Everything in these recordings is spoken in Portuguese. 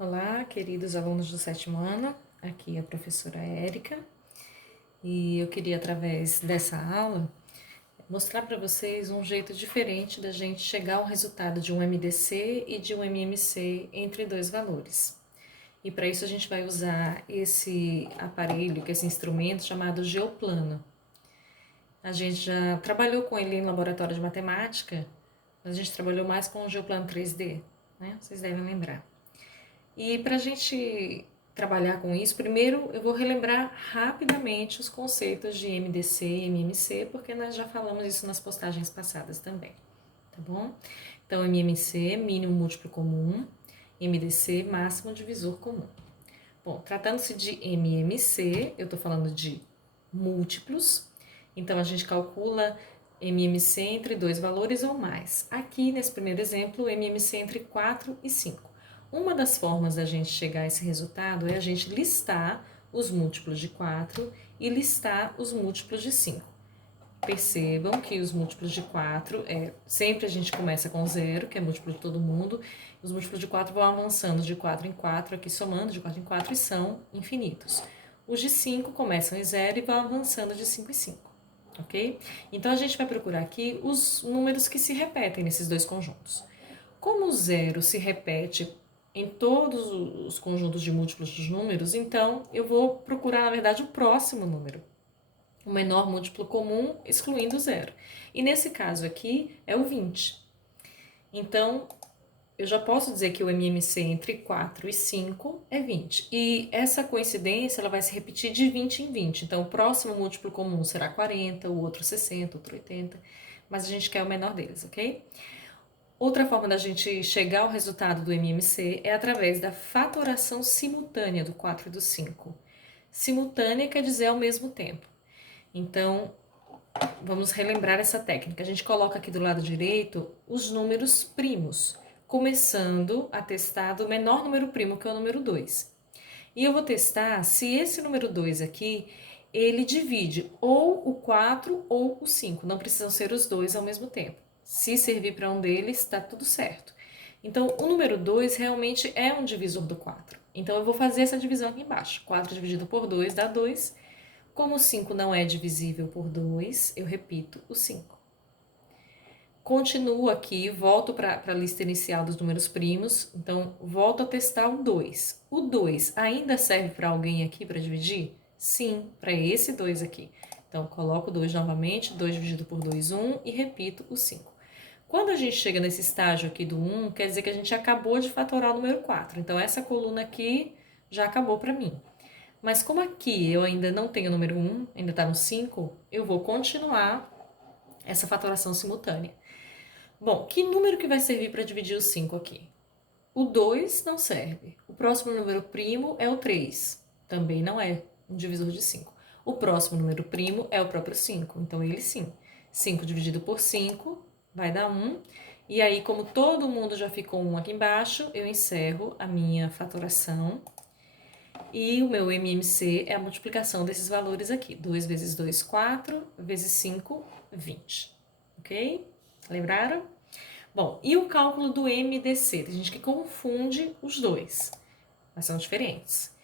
Olá, queridos alunos do sétimo ano, aqui é a professora Érica e eu queria, através dessa aula, mostrar para vocês um jeito diferente da gente chegar ao resultado de um MDC e de um MMC entre dois valores. E para isso a gente vai usar esse aparelho, esse instrumento chamado geoplano. A gente já trabalhou com ele em laboratório de matemática, mas a gente trabalhou mais com o geoplano 3D, né? Vocês devem lembrar. E para a gente trabalhar com isso, primeiro eu vou relembrar rapidamente os conceitos de MDC e MMC, porque nós já falamos isso nas postagens passadas também, tá bom? Então, MMC, mínimo múltiplo comum, MDC, máximo divisor comum. Bom, tratando-se de MMC, eu estou falando de múltiplos, então a gente calcula MMC entre dois valores ou mais. Aqui, nesse primeiro exemplo, MMC entre 4 e 5. Uma das formas da gente chegar a esse resultado é a gente listar os múltiplos de 4 e listar os múltiplos de 5. Percebam que os múltiplos de 4, sempre a gente começa com 0, que é múltiplo de todo mundo. Os múltiplos de 4 vão avançando de 4 em 4, aqui somando de 4 em 4 e são infinitos. Os de 5 começam em 0 e vão avançando de 5 em 5, ok? Então, a gente vai procurar aqui os números que se repetem nesses dois conjuntos. Como o 0 se repete em todos os conjuntos de múltiplos dos números, então eu vou procurar, na verdade, o próximo número, o menor múltiplo comum, excluindo o 0. E nesse caso aqui é o 20. Então, eu já posso dizer que o MMC entre 4 e 5 é 20. E essa coincidência ela vai se repetir de 20 em 20. Então, o próximo múltiplo comum será 40, o outro 60, o outro 80. Mas a gente quer o menor deles, ok? Outra forma da gente chegar ao resultado do MMC é através da fatoração simultânea do 4 e do 5. Simultânea quer dizer ao mesmo tempo. Então, vamos relembrar essa técnica. A gente coloca aqui do lado direito os números primos, começando a testar do menor número primo, que é o número 2. E eu vou testar se esse número 2 aqui, ele divide ou o 4 ou o 5. Não precisam ser os dois ao mesmo tempo. Se servir para um deles, está tudo certo. Então, o número 2 realmente é um divisor do 4. Então, eu vou fazer essa divisão aqui embaixo. 4 dividido por 2 dá 2. Como o 5 não é divisível por 2, eu repito o 5. Continuo aqui, volto para a lista inicial dos números primos, então volto a testar o 2. O 2 ainda serve para alguém aqui para dividir? Sim, para esse 2 aqui. Então, coloco o 2 novamente, 2 dividido por 2, 1, e repito o 5. Quando a gente chega nesse estágio aqui do 1, quer dizer que a gente acabou de fatorar o número 4. Então, essa coluna aqui já acabou para mim. Mas como aqui eu ainda não tenho o número 1, ainda está no 5, eu vou continuar essa fatoração simultânea. Bom, que número que vai servir para dividir o 5 aqui? O 2 não serve. O próximo número primo é o 3. Também não é um divisor de 5. O próximo número primo é o próprio 5. Então, ele sim. 5 dividido por 5 vai dar 1. E aí, como todo mundo já ficou 1 aqui embaixo, eu encerro a minha fatoração. E o meu MMC é a multiplicação desses valores aqui. 2 vezes 2, 4, vezes 5, 20. Ok? Lembraram? Bom, e o cálculo do MDC? Tem gente que confunde os dois, mas são diferentes.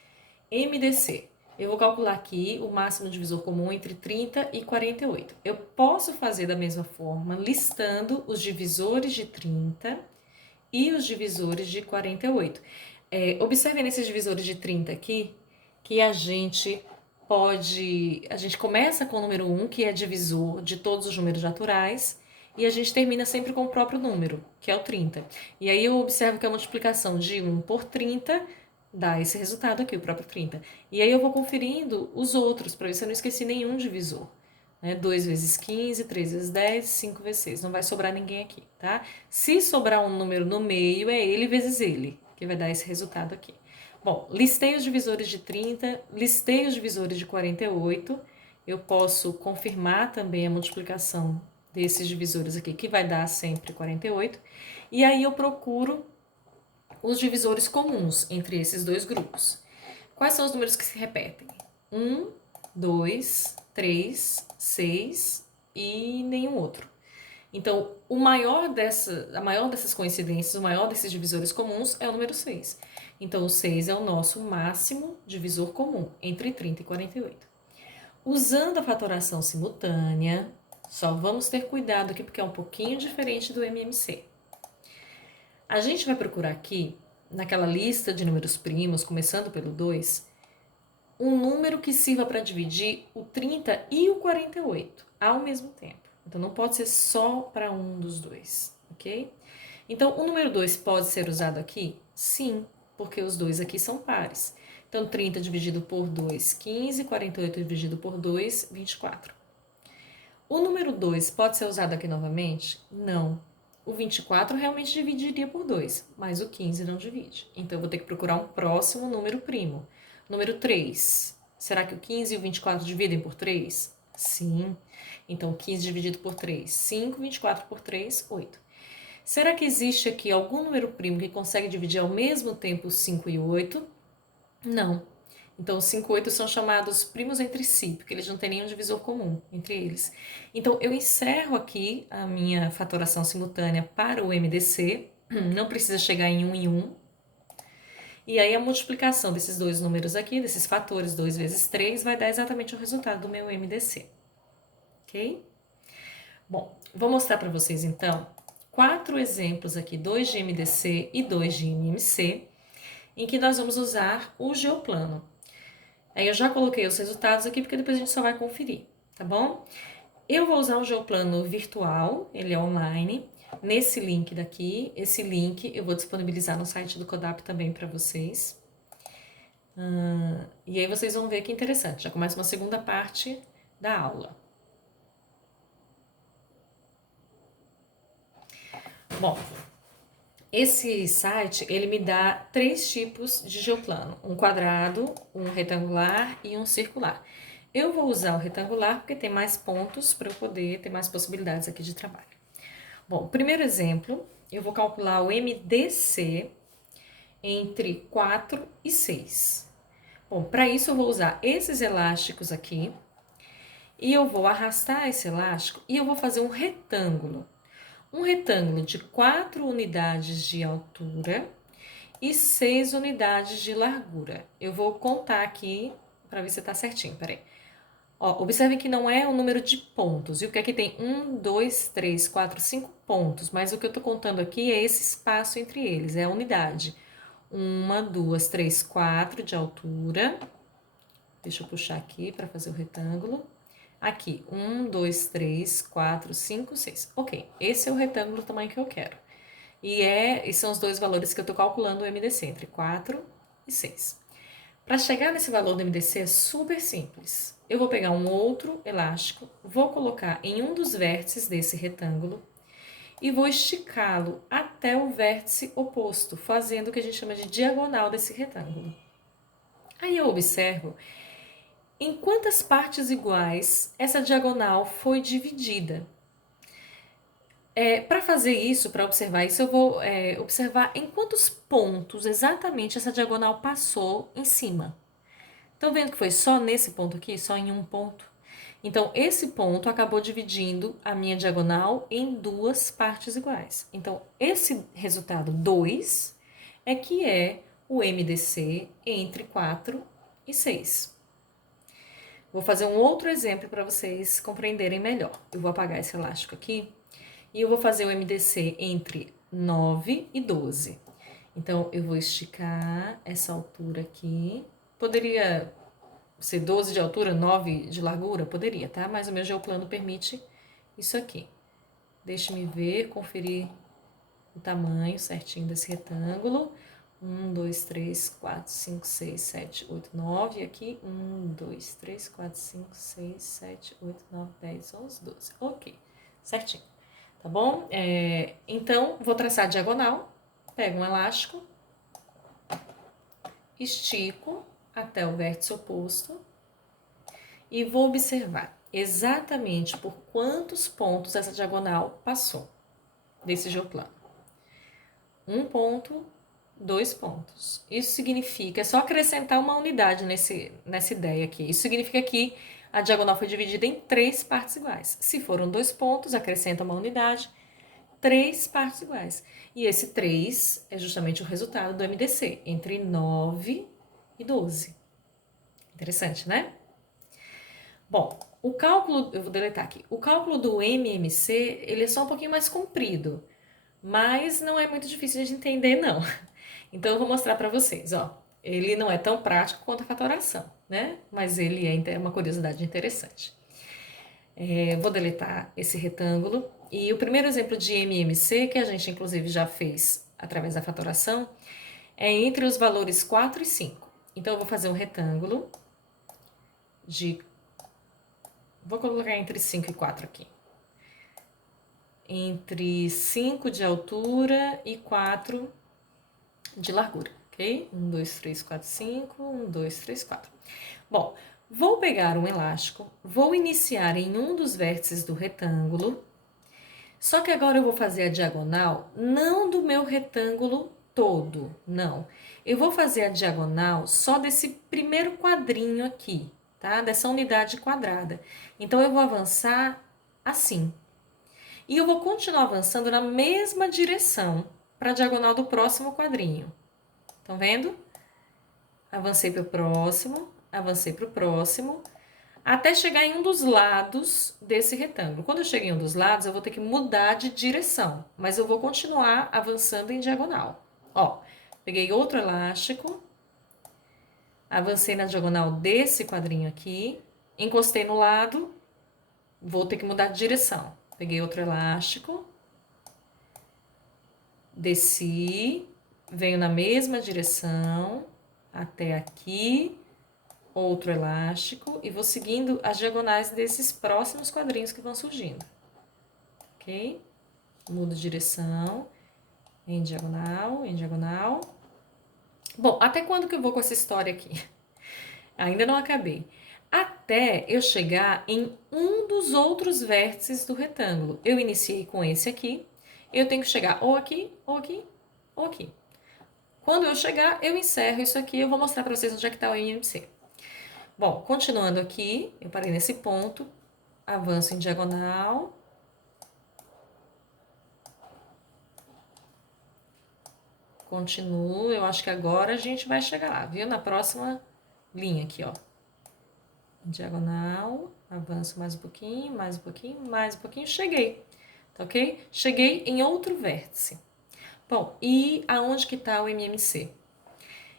MDC. Eu vou calcular aqui o máximo divisor comum entre 30 e 48. Eu posso fazer da mesma forma, listando os divisores de 30 e os divisores de 48. Observem nesses divisores de 30 aqui, que a gente começa com o número 1, que é divisor de todos os números naturais, e a gente termina sempre com o próprio número, que é o 30. E aí eu observo que a multiplicação de 1 por 30 dá esse resultado aqui, o próprio 30. E aí eu vou conferindo os outros, para ver se eu não esqueci nenhum divisor. 2 vezes 15, 3 vezes 10, 5 vezes 6. Não vai sobrar ninguém aqui, tá? Se sobrar um número no meio, é ele vezes ele, que vai dar esse resultado aqui. Bom, listei os divisores de 30, listei os divisores de 48. Eu posso confirmar também a multiplicação desses divisores aqui, que vai dar sempre 48. E aí eu procuro os divisores comuns entre esses dois grupos. Quais são os números que se repetem? 1, 2, 3, 6 e nenhum outro. Então, a maior dessas coincidências, o maior desses divisores comuns é o número 6. Então, o 6 é o nosso máximo divisor comum, entre 30 e 48. Usando a fatoração simultânea, só vamos ter cuidado aqui porque é um pouquinho diferente do MMC. A gente vai procurar aqui, naquela lista de números primos, começando pelo 2, um número que sirva para dividir o 30 e o 48 ao mesmo tempo. Então, não pode ser só para um dos dois, ok? Então, o número 2 pode ser usado aqui? Sim, porque os dois aqui são pares. Então, 30 dividido por 2, 15, 48 dividido por 2, 24. O número 2 pode ser usado aqui novamente? Não. O 24 realmente dividiria por 2, mas o 15 não divide. Então, eu vou ter que procurar um próximo número primo. Número 3. Será que o 15 e o 24 dividem por 3? Sim. Então, 15 dividido por 3, 5, 24 por 3, 8. Será que existe aqui algum número primo que consegue dividir ao mesmo tempo 5 e 8? Não. Então, os 5 e 8 são chamados primos entre si, porque eles não têm nenhum divisor comum entre eles. Então, eu encerro aqui a minha fatoração simultânea para o MDC, não precisa chegar em 1 em 1. E aí, a multiplicação desses dois números aqui, desses fatores, 2 vezes 3, vai dar exatamente o resultado do meu MDC. Ok? Bom, vou mostrar para vocês, então, 4 exemplos aqui, 2 de MDC e 2 de MMC, em que nós vamos usar o geoplano. Aí eu já coloquei os resultados aqui, porque depois a gente só vai conferir, tá bom? Eu vou usar o geoplano virtual, ele é online, nesse link daqui. Esse link eu vou disponibilizar no site do CODAP também para vocês. E aí vocês vão ver que interessante, já começa uma segunda parte da aula. Bom, esse site, ele me dá 3 tipos de geoplano, um quadrado, um retangular e um circular. Eu vou usar o retangular porque tem mais pontos para eu poder ter mais possibilidades aqui de trabalho. Bom, primeiro exemplo, eu vou calcular o MDC entre 4 e 6. Bom, para isso eu vou usar esses elásticos aqui e eu vou arrastar esse elástico e eu vou fazer um retângulo. Um retângulo de 4 unidades de altura e 6 unidades de largura. Eu vou contar aqui para ver se está certinho, peraí. Ó, observem que não é o número de pontos, e o que aqui tem 1, 2, 3, 4, 5 pontos, mas o que eu estou contando aqui é esse espaço entre eles, é a unidade. 1, 2, 3, 4 de altura. Deixa eu puxar aqui para fazer o retângulo. Aqui, 1, 2, 3, 4, 5, 6. Ok, esse é o retângulo do tamanho que eu quero. E são os dois valores que eu estou calculando o MDC, entre 4 e 6. Para chegar nesse valor do MDC é super simples. Eu vou pegar um outro elástico, vou colocar em um dos vértices desse retângulo e vou esticá-lo até o vértice oposto, fazendo o que a gente chama de diagonal desse retângulo. Aí eu observo em quantas partes iguais essa diagonal foi dividida. Para fazer isso, para observar isso, eu vou observar em quantos pontos exatamente essa diagonal passou em cima. Estão vendo que foi só nesse ponto aqui, só em um ponto? Então, esse ponto acabou dividindo a minha diagonal em duas partes iguais. Então, esse resultado 2 é que é o MDC entre 4 e 6. Vou fazer um outro exemplo para vocês compreenderem melhor. Eu vou apagar esse elástico aqui e eu vou fazer o MDC entre 9 e 12. Então, eu vou esticar essa altura aqui. Poderia ser 12 de altura, 9 de largura? Poderia, tá? Mas o meu geoplano permite isso aqui. Deixe-me ver, conferir o tamanho certinho desse retângulo. 1, 2, 3, 4, 5, 6, 7, 8, 9. E aqui, 1, 2, 3, 4, 5, 6, 7, 8, 9, 10, 11, 12. Ok, certinho. Tá bom? Então, vou traçar a diagonal. Pego um elástico, estico até o vértice oposto e vou observar exatamente por quantos pontos essa diagonal passou desse geoplano. 1 ponto, 2 pontos. Isso significa, é só acrescentar uma unidade nessa ideia aqui. Isso significa que a diagonal foi dividida em 3 partes iguais. Se foram 2 pontos, acrescenta uma unidade, 3 partes iguais. E esse 3 é justamente o resultado do MDC, entre 9 e 12. Interessante, né? Bom, o cálculo, eu vou deletar aqui, o cálculo do MMC, ele é só um pouquinho mais comprido, mas não é muito difícil de entender, não. Então, eu vou mostrar para vocês, ó. Ele não é tão prático quanto a fatoração, né? Mas ele é uma curiosidade interessante. Vou deletar esse retângulo. E o primeiro exemplo de MMC, que a gente inclusive já fez através da fatoração, é entre os valores 4 e 5. Então, eu vou fazer um retângulo de... Vou colocar entre 5 e 4 aqui. Entre 5 de altura e 4 de largura, ok? 1, 2, 3, 4, 5, 1, 2, 3, 4. Bom, vou pegar um elástico, vou iniciar em um dos vértices do retângulo, só que agora eu vou fazer a diagonal não do meu retângulo todo, não. Eu vou fazer a diagonal só desse primeiro quadrinho aqui, tá? Dessa unidade quadrada. Então, eu vou avançar assim. E eu vou continuar avançando na mesma direção para a diagonal do próximo quadrinho. Estão vendo? Avancei para o próximo, avancei para o próximo, até chegar em um dos lados desse retângulo. Quando eu cheguei em um dos lados, eu vou ter que mudar de direção, mas eu vou continuar avançando em diagonal. Ó, peguei outro elástico, avancei na diagonal desse quadrinho aqui, encostei no lado, vou ter que mudar de direção. Peguei outro elástico, desci, venho na mesma direção até aqui, outro elástico e vou seguindo as diagonais desses próximos quadrinhos que vão surgindo, ok? Mudo de direção, em diagonal, em diagonal. Bom, até quando que eu vou com essa história aqui? Ainda não acabei. Até eu chegar em um dos outros vértices do retângulo. Eu iniciei com esse aqui, eu tenho que chegar ou aqui, ou aqui, ou aqui. Quando eu chegar, eu encerro isso aqui, eu vou mostrar para vocês onde é que está o IMC. Bom, continuando aqui, eu parei nesse ponto, avanço em diagonal. Continuo, eu acho que agora a gente vai chegar lá, viu? Na próxima linha aqui, ó. Diagonal, avanço mais um pouquinho, mais um pouquinho, mais um pouquinho, cheguei, tá ok? Cheguei em outro vértice. Bom, e aonde que tá o MMC?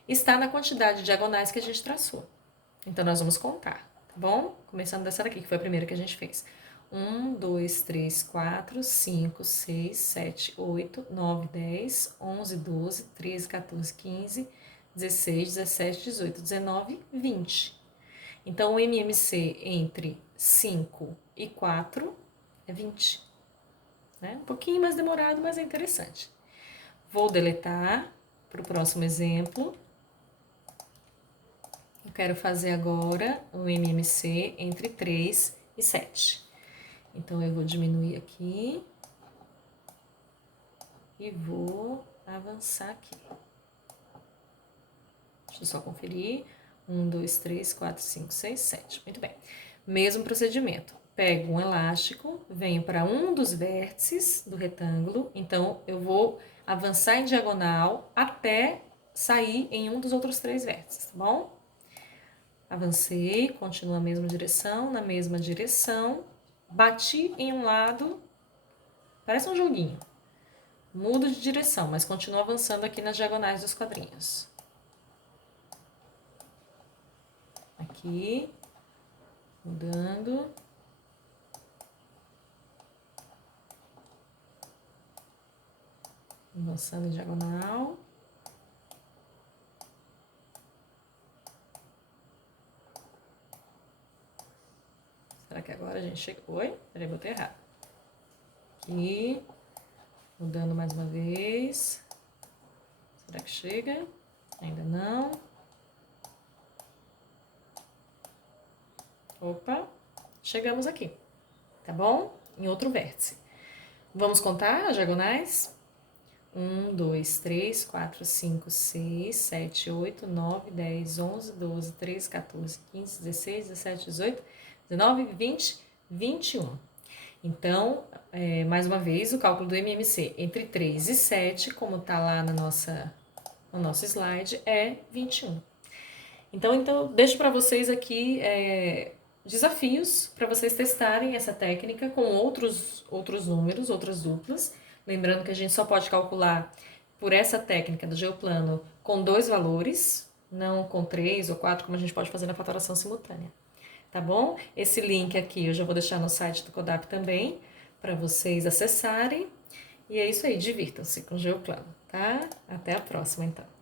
Está na quantidade de diagonais que a gente traçou. Então, nós vamos contar, tá bom? Começando dessa daqui, que foi a primeira que a gente fez. 1, 2, 3, 4, 5, 6, 7, 8, 9, 10, 11, 12, 13, 14, 15, 16, 17, 18, 19, 20. Então, o MMC entre 5 e 4 é 20. Né? Um pouquinho mais demorado, mas é interessante. Vou deletar para o próximo exemplo. Eu quero fazer agora o MMC entre 3 e 7. Então, eu vou diminuir aqui e vou avançar aqui. Deixa eu só conferir. 1, 2, 3, 4, 5, 6, 7. Muito bem. Mesmo procedimento. Pego um elástico, venho para um dos vértices do retângulo. Então, eu vou avançar em diagonal até sair em um dos outros 3 vértices, tá bom? Avancei, continuo na mesma direção, bati em um lado, parece um joguinho. Mudo de direção, mas continuo avançando aqui nas diagonais dos quadrinhos. Aqui, mudando. Avançando em diagonal. Será que agora a gente chega... Oi? Peraí, botei errado. Aqui. Mudando mais uma vez. Será que chega? Ainda não. Opa. Chegamos aqui. Tá bom? Em outro vértice. Vamos contar as diagonais? 1, 2, 3, 4, 5, 6, 7, 8, 9, 10, 11, 12, 13, 14, 15, 16, 17, 18, 19, 20, 21. Então, mais uma vez, o cálculo do MMC entre 3 e 7, como está lá no nosso slide, é 21. Então deixo para vocês aqui desafios para vocês testarem essa técnica com outros números, outras duplas. Lembrando que a gente só pode calcular por essa técnica do geoplano com 2 valores, não com 3 ou 4, como a gente pode fazer na fatoração simultânea. Tá bom? Esse link aqui eu já vou deixar no site do CODAP também, para vocês acessarem. E é isso aí, divirtam-se com o geoplano, tá? Até a próxima, então.